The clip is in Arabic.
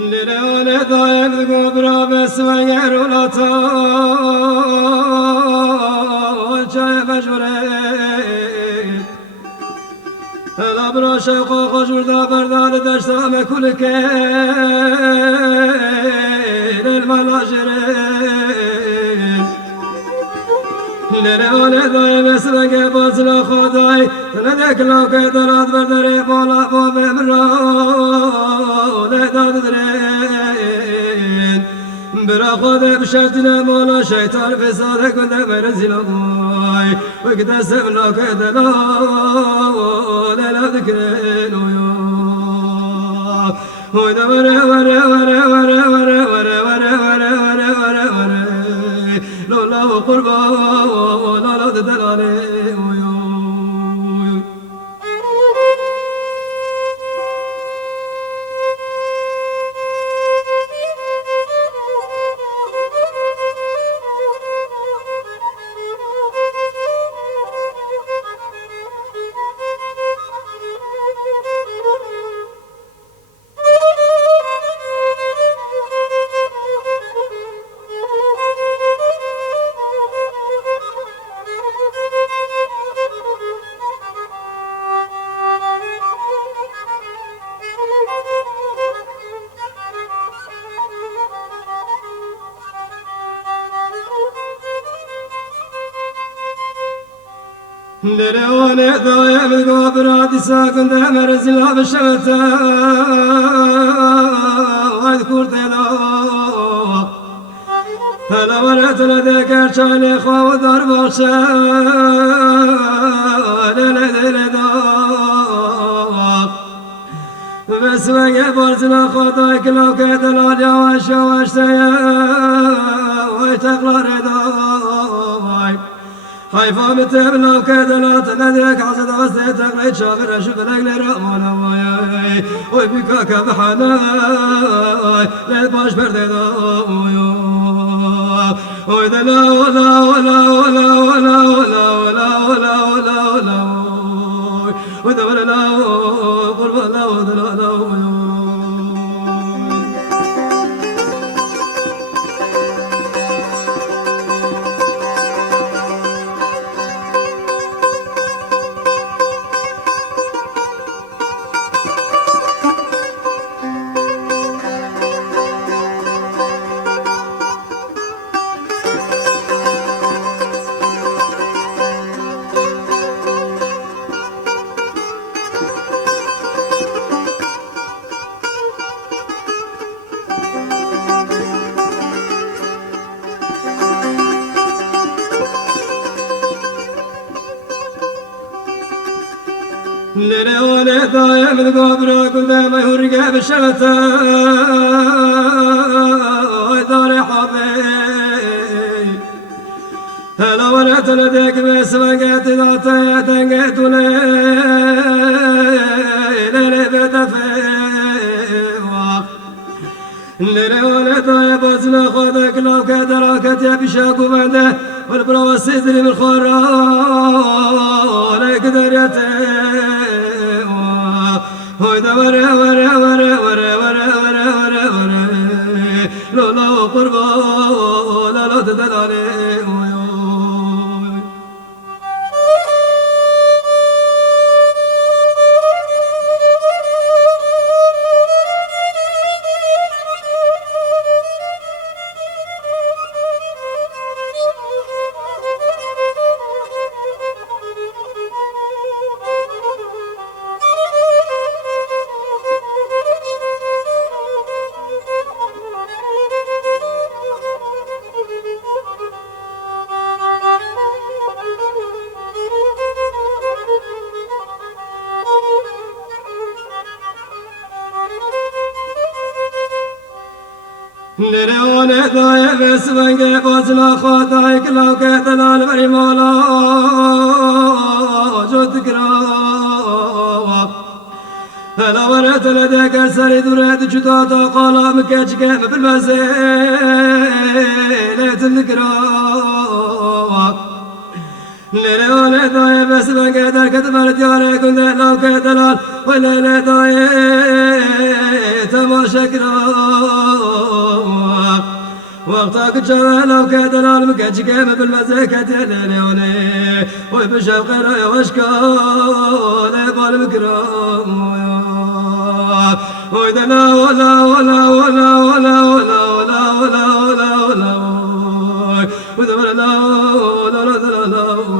للولي ضايق قبره بس وغير ولا طال شايف مجورين الأبرا شوق خجور دا بردان دشتام كل كين الملاجرين للولي ضايق بس وغير بازل خداي لديك لو كدرات بردري مولا بمران داد درين برا خود بشرتنا مولا شيطان فساد كنت مرزل الله وكذا سبلا كدنا لا ذكرين ويا ورا ورا ورا ورا ورا ورا ورا ورا ورا ورا ورا لولا قربا لا دلالي للولي ضايم القبرات ساكن دمر زلاب الشمتا واذكر تلو هلا ورات لديك ارشاني خو ضرب بس وقع برزنا خطاك لو كدل الجواش واشتيا ويتقلى رضاي خايفة متبلا وكدلات لديك عصد غسيتك ليت شابر أشوف لك لرأمانا وياي ويبكاك بحناي ليت باش بردنا ويدا لا ولا ولا ولا ولا ولا ولا ولا ولا ولا ويدا ولا لا قرب لا ولا لا للولي ضايم القبر كنت ما يرقى بالشمتا دار حبي هلا ولات لديك بس وقعت ذاتي تنقيت ليلي بتفيوق للولي ضايم بزنا خذك لو كدراكت يا بشاك وبنده والبرو السيدري بالخرا لا يقدر يتي ويدا ورا ورا ورا ورا ورا ورا ورا ورا لولا قربا لا تدلالي للولي ضايع بس بنقي بوزنا خطايك لو كتل البري مولا جود قراوة هلا ورات لديك السريد وريد جدوتا قالا مكيش كيم بالمزيلة القراوة للولي ضايع بس بنقي دركت مردياري كنت لو كتل ولا ضايع تما شكرا وصاك جوالا وكدر المكج كيم بالمزيكة الليوني وبشوق راي واشكال بالمكرام وإذا لا ولا ولا ولا ولا ولا ولا ولا ولا ولا وإذا لا ولا ولا ولا